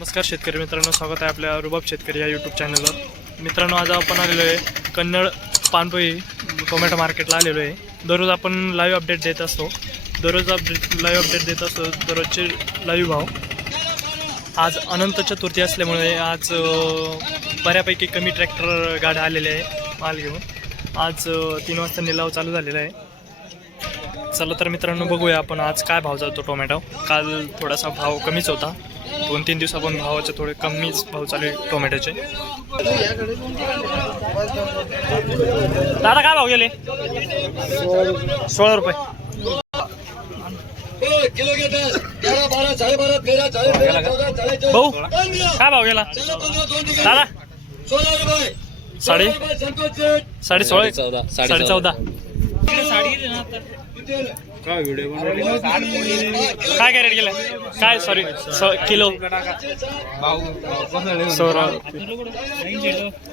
नमस्कार शेतकरी मित्रांनो स्वागत आहे आपल्या रुबाब शेतकरी या यूट्यूब चॅनलवर मित्रांनो आज आपण आलेलो आहे कन्नड पानपोई टोमॅटो मार्केटला आलेलो आहे. दररोज आपण लाईव्ह अपडेट देत असतो. दररोज अपडेट लाईव्ह अपडेट देत असतो दररोजचे लाईव्ह भाव. आज अनंत चतुर्थी असल्यामुळे आज बऱ्यापैकी कमी ट्रॅक्टर गाड्या आलेल्या आहे माल घेऊन. आज तीन वाजता निलाव चालू झालेला आहे. चला तर मित्रांनो बघूया आपण आज काय भाव जातो टोमॅटो. काल थोडासा भाव कमीच होता. दोन तीन दिवसापासून भावाचे थोडे कमीच भाव चालू आहे टोमॅटोचे. दादा काय भाव गेले? सोळा रुपये. भाऊ काय भाव गेला? दादा सोळा रुपये साडे? साडे सोळा चौदा. साडे चौदा. काय काय रेट गेला? काय सॉरी किलो? सोळा.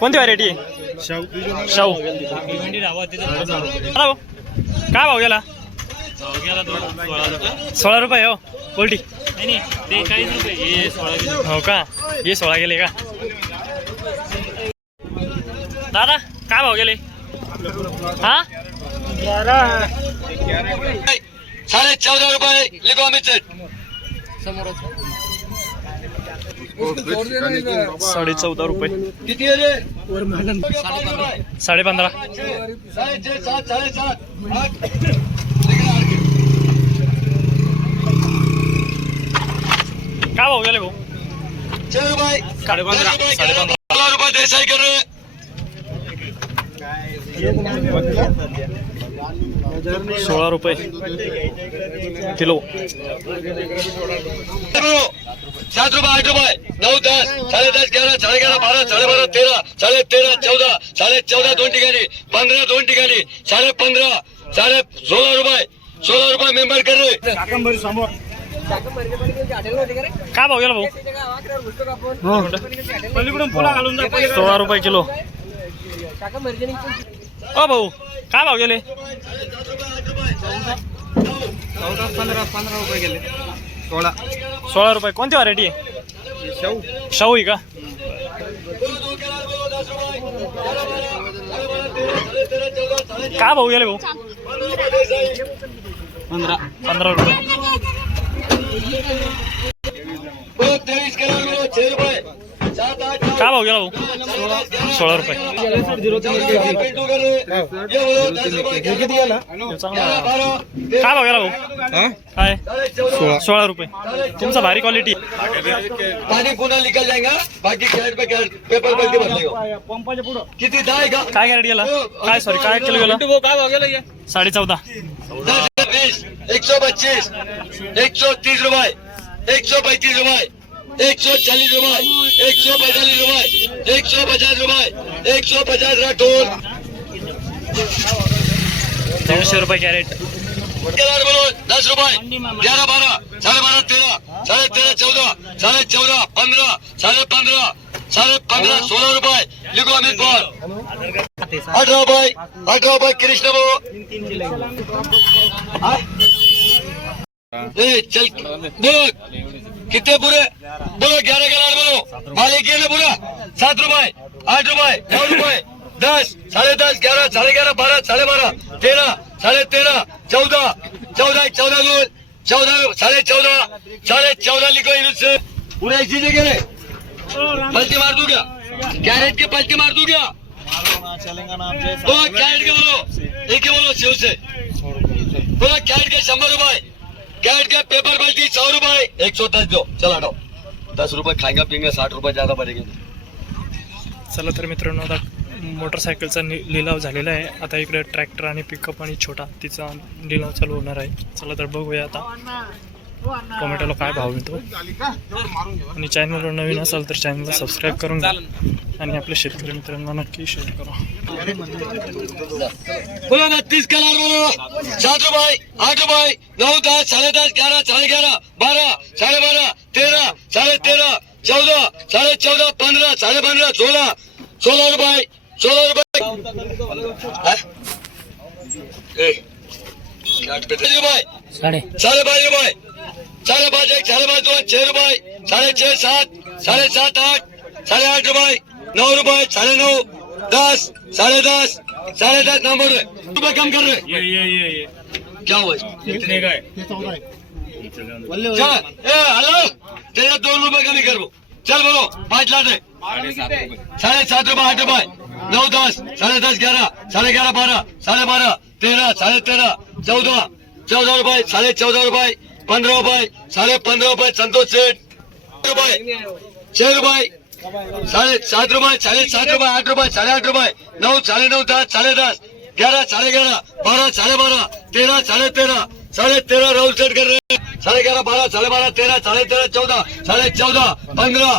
कोणती व्हरायटी शाऊ शाहू. काय भाऊ, काय भाव गेला? सोळा रुपये हो. उलटी. हो का? हे सोळा गेले का? दादा काय भाव गेले? हा? साढ़े चौदह रुपये लिखो अमित सेठ साडे चौदा रुपये किती साडे पंधरा साढ़े छह सात साढ़े सात। आठ काय भाव गेले भाऊ साडे पंधरा साडे पंधरा रुपये देसाई कर रहे सोळा रुपये. किलो. सात रुपये आठ रुपये नऊ दस. साडे दस ग्यारह साडे ग्यारह बारह साडे बारह तेरह साडे तेरह चौदा. साडे चौदा दोन ठिकाणी. पंधरा दोन ठिकाणी. साडे पंधरा. साडे सोळा रुपये. सोळा रुपये मेंबर कर रहे काय भाव गेला भाऊ? सोळा रुपये किलो. ओ भाऊ. काय भाव गेले? सोळा. रुपये. कोणती व्हरायटी आहे? शाहू. आहे का? काय भाऊ गेले भाऊ? पंधरा. रुपये. तेवीस करा मिळो छह रुपये काय भाव गेला भाऊ? सोळा रुपये. रुपये काय भाव गेला भाऊ? काय? सोळा. रुपये. तुमचा भारी क्वालिटी पानी पुन्हा निकल जाएगा बाकी कैरेट पे कैरेट पेपर पे बदलेगा किती दहा का काय कॅरेट गेला? काय सॉरी काय किलो गेला? काय भाव गेला साडे चौदा दस से बीस एक सौ पच्चीस एक सौ तीस रुपए एक सौ पैंतीस रुपए एक सौ चालीस रुपए एक सौ पैंतालीस रुपए एक सौ पचास रुपए एक सौ पचास राठौर दीडशे रुपये कॅरेट। केदार बोलो दस रुपए ग्यारह बारह साढ़े बारह तेरह साढ़े तेरह चौदह साढ़े चौदह पंद्रह साढ़े पंद्रह साढ़े पंद्रह सोलह रुपए लिखो अमित पवार अठारह रुपए अठारह रुपए कृष्ण हाँ? ए, चल। बोलो कितने पूरे बोलो ग्यारह ग्यारह बोलो। मालिक ये ना बोला सात रुपए आठ रुपए नौ रुपए दस साढ़े दस ग्यारह साढ़े ग्यारह बारह साढ़े बारह तेरह साढ़े तेरह चौदह चौदह चौदह दो चौदह साढ़े चौदह साढ़े चौदह लिखो इधर से। पूरे इसी जगह है पलटी मार दूं क्या? कैरेट की पलटी मार दूं क्या? बोलो कैरेट के बोलो। एक ही बोलो शिव से। बोलो कैरेट के शंबर रुपए। कैरेट के पेपर पलटी सौ रुपए। एक सौ दस दो। चला हटाओ दस रुपए खाएंगे पिएंगे साठ रुपए ज्यादा पड़ेंगे चला तर मित्रांनो आता मोटरसायकलचा नि लिलाव झालेला आहे. आता इकडे ट्रॅक्टर आणि पिकअप आणि छोटा तिचा लिलाव चालू होणार आहे. चला तर बघूया आता. टोमॅटोला काय भाव मिळतो आणि चॅनलवर नवीन असाल तर चॅनलला सबस्क्राईब करून घ्या. आणि आपल्या शेतकरी मित्रांना नक्की शेअर करा. बोलो बत्तीस कलर बोलो. सात रुपए आठ रुपए नौ दस साढ़े दस ग्यारह साढ़े ग्यारह बारह साढ़े बारह तेरह साढ़े तेरह चौदह साढ़े चौदह पंद्रह साढ़े पंद्रह सोलह सोलह रुपए सोलह रुपए हाँ? ए, आठ पे दस रुपए साडे. साढ़े पाँच रुपए साढ़े पाँच एक साढ़े पाँच दो छह रुपए साडेछे सात साडेसात आठ साडेआठ रुपये नऊ रुपये साडे नऊ दस साढ़े दस साढ़े दस नंबर रुपये कम कर रहे ये ये ये ये क्या हुआ कितने का है चल ए हेलो तेरे दोन रुपये कमी करू चल बोलो पाच लाख दे साढ़े सात रुपये आठ रुपये नौ दस साढ़े दस ग्यारह साढ़े ग्यारह बारह साढ़े बारह तेरह साढ़े तेरह चौदह चौदह रुपये साढ़े चौदह रुपये पंधरा रुपये साडे पंधरा रुपये संतोष शेठ. रुपये छह रुपये साडे सात रुपये साडे सात रुपये आठ रुपये साडे आठ रुपये नऊ साडे नऊ दहा साडे दहा. ग्यारा साडे ग्यारा. बारा साडे बारा. तेरा साडे तेरा. साडे तेरा राहुल सेट कर रहे साडे साढ़े बारा साडे बारा तेरा साडे तेरा चौदा. साडे चौदा पंधरा.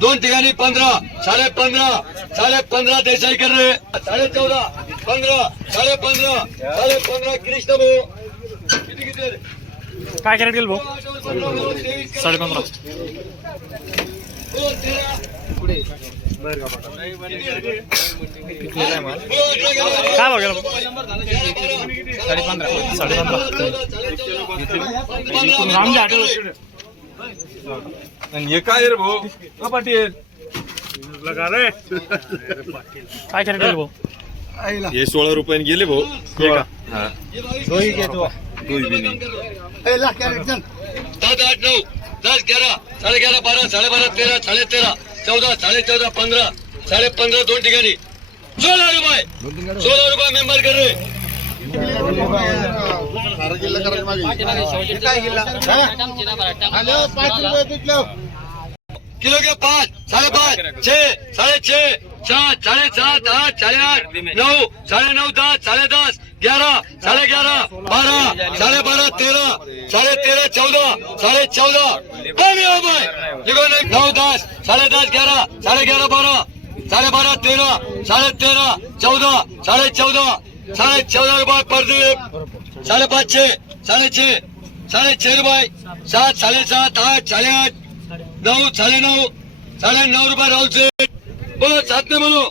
दोन ठिकाणी पंधरा. साडे पंधरा. साडे पंधरा देसाई कर रहे साडे चौदा पंधरा. साडे पंधरा. साडे पंधरा कृष्ण भाऊ किती किती काय कॅरेट गेल भाऊ? साडे पंधरा. काय गेला भाऊ? साडे पंधरा साडे पंधरा आमच्या हॉटेल हे काय रे भाऊ? पाटील. काय कॅरेट गेल भाऊ? हे सोळा रुपयाने गेले भाऊ. हे हा. सात आठ नऊ दस ग्यारह साडे ग्यारह बारा साडे बारा तेरा साडे तेरा चौदा साडे चौदा पंधरा साडे पंधरा दोन ठिकाणी। सोळा रुपये सोळा रुपये मेंबर कर किलो के पाच साडे पाच छे साडे छे सात साडे सात आठ साडे आठ नऊ साडे नऊ दस साडे दस ग्यारह साडे ग्यारह बारह साडे बारह तेरह साडे तेरह चौदह साडे चौदह। कमी हो भाई। देखो ना, नऊ दस साडे दस ग्यारह साडे ग्यारह बारह साडे बारह तेरह साडे तेरह चौदह साडे चौदह साडे चौदह रुपये प्रदीप साडे पाचशे साडे छे साडे छे रुपये सात साडे सात आठ साडे आठ नऊ साडे नऊ साडे नऊ रुपये राहुल सेठ बोलो सात ने बोलो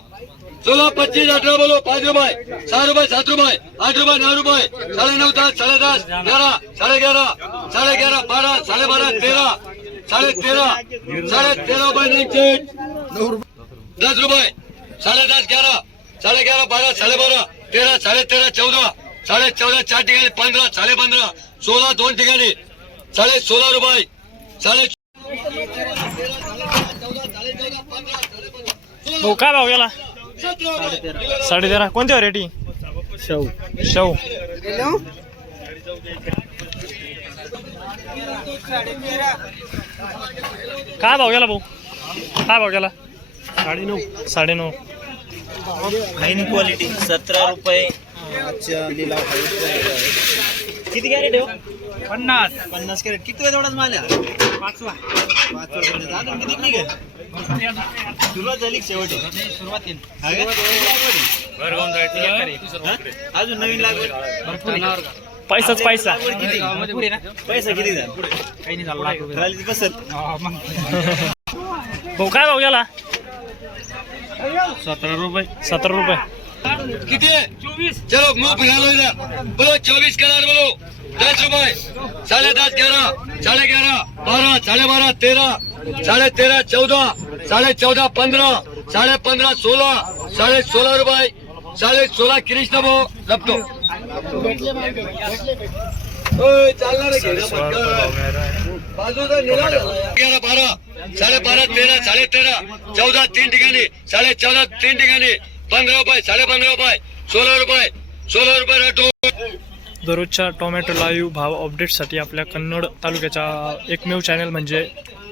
सोळा पच्चीस अठरा बोलो. पाच रुपये सात रुपये सात रुपये आठ रुपये नऊ रुपये साडे नऊ दस साडे दस ग्यारह साडे ग्यारह साढ़े ग्यारह बारह साडे बारह तेरा साडे तेरा साढ़े दस रुपये. साडे दस ग्यारह साडे ग्यारा बारा साडे बारा तेरा साडे तेरा चौदा साडे चौदा चार ठिकाणी पंधरा साडे पंधरा सोळा दोन ठिकाणी साडे सोळा रुपये. साडे भाऊ काय गेला? साडे तेरा कोणत्या व्हरायटी शव शव काय भाव गेला भाऊ? काय भाव गेला? साडे नऊ साडे नऊ फाईन क्वालिटी सतरा रुपये किती कॅरेट आहे पन्नास. पन्नास कॅरेट किती आहे तेवढाच माल आहे? पाचवा. पाचवा. किती निघेल सुरुवात झाली शेवट? अजून नवीन लागवड? पैसाच पैसा. पैसा किती झाला? बसल भाऊ काय भाव गेला? सतरा रुपये. सतरा रुपये. किती? चोवीस चलो मुंह लो इधर. बोलो चौबीस कलर बोलो. दस रुपए साढ़े दस ग्यारह साढ़े ग्यारह बारह साढ़े बारह तेरह. साढ़े तेरह चौदह साढ़े चौदह पंद्रह साढ़े पंद्रह सोलह साढ़े सोलह रुपए साढ़े सोलह कृष्ण भाऊ लपटो ओय, चालणार आहे घेणं पटकन. बाजूचा बारह साढ़े बारह तेरह साढ़े तेरह चौदह तीन ठिकाणी साढ़े चौदह तीन ठिकाणी पंधरा रुपये साढ़े पंधरा रुपये सोळा रुपये सोळा रुपये रेटो. दररोजच्या टोमॅटो लाईव्ह भाव अपडेटसाठी आपल्या कन्नड तालुक्याच्या एकमेव चॅनल म्हणजे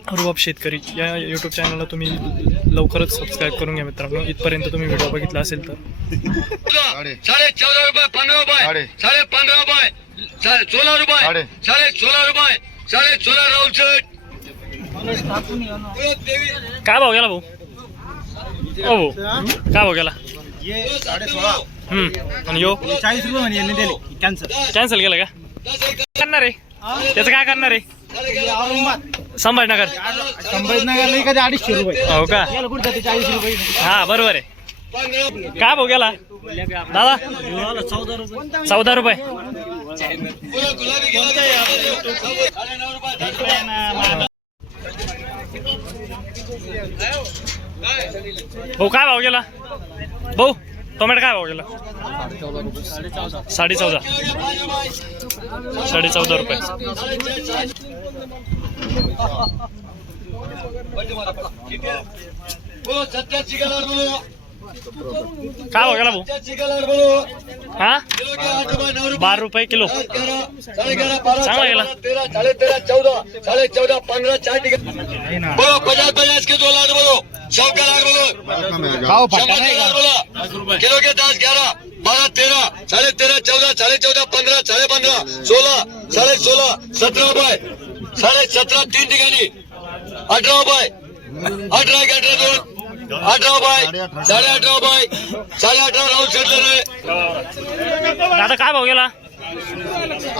रुबाब शेतकरी. या यूट्यूब चॅनलला तुम्ही लवकरच सबस्क्राईब करून घ्या मित्रांनो. इथपर्यंत तुम्ही व्हिडिओ बघितला असेल तर. चौदह रुपये काय भाव गेला भाऊ? ओ भाऊ काय भाव गेला? आणि यो? चाळीस रुपये दिले. कॅन्सर कॅन्सल केलं का? करणार आहे. त्याचं काय करणार आहे? संभाजीनगर. संभाजीनगरला एखादी अडीचशे रुपये. हो का? याला कुठे जाते चाळीस रुपये. हा बरोबर आहे. काय भाऊ गेला? दादा? चौदा रुपये. चौदा रुपये भाऊ काय भाव गेला? भाऊ टोमॅटो काय भाव गेला? साडे चौदा साडे चौदा रुपये. काय गेला भाऊ? हा? बारा रुपये किलो. दस ग्यारह बारह चांगला गेला. चौदह, तेरह साढ़े तेरह चौदह साढ़े चौदह पंद्रह चार टिकट बोलो पचास पचास के दो लाख बोलो सौ का लाख बोलो बोलो किलो के दस ग्यारह बारह तेरह साढ़े तेरह चौदह साढ़े चौदह पंद्रह साढ़े पंद्रह सोलह साढ़े सोलह सत्रह रुपये. साढ़े सत्रह तीन ठिकाणी. अठरा रुपये अठरा एक अठरा दोन. अठरा रुपये साडे अठरा रुपये साडे अठरा राऊंड रे. दादा काय भाव गेला?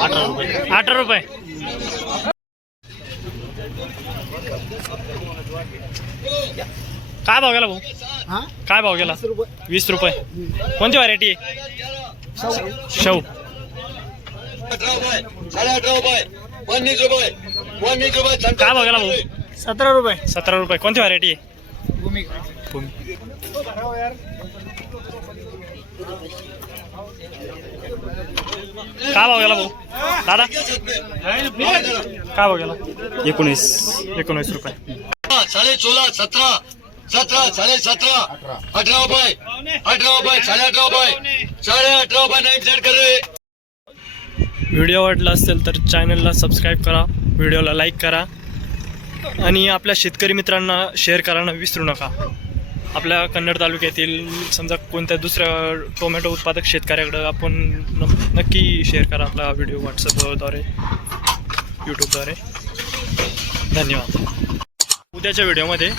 अठरा रुपये. अठरा रुपये. काय भाव गेला भाऊ? काय भाव गेला? वीस रुपये. कोणती व्हरायटी आहे? शव अठरा रुपये साडे अठरा रुपये पन्नीस रुपये. काय भाव गेला भाऊ सतरा रुपये सतरा रुपये कोणती व्हरायटी आहे काय भाव गेला भाऊ दादा काय भाव गेला एकोणीस एकोणीस रुपये साडे सोळा सतरा सतरा साडे सतरा अठरा रुपये अठरा रुपये साडे अठरा रुपये साडे अठरा रुपये नाईन सेट कर व्हिडिओ आवडला असेल तर चॅनलला सबस्क्राईब करा व्हिडिओला लाईक करा आणि आपल्या शेतकरी मित्रांना शेअर करायला विसरू नका. आपल्या कन्नड तालुक्यातील समजा कोणत्या दुसऱ्या टोमॅटो उत्पादक शेतकऱ्याकडं आपण न- नक्की शेअर करा आपला व्हिडिओ व्हॉट्सअपद्वारे यूट्यूबद्वारे धन्यवाद. उद्याच्या व्हिडिओमध्ये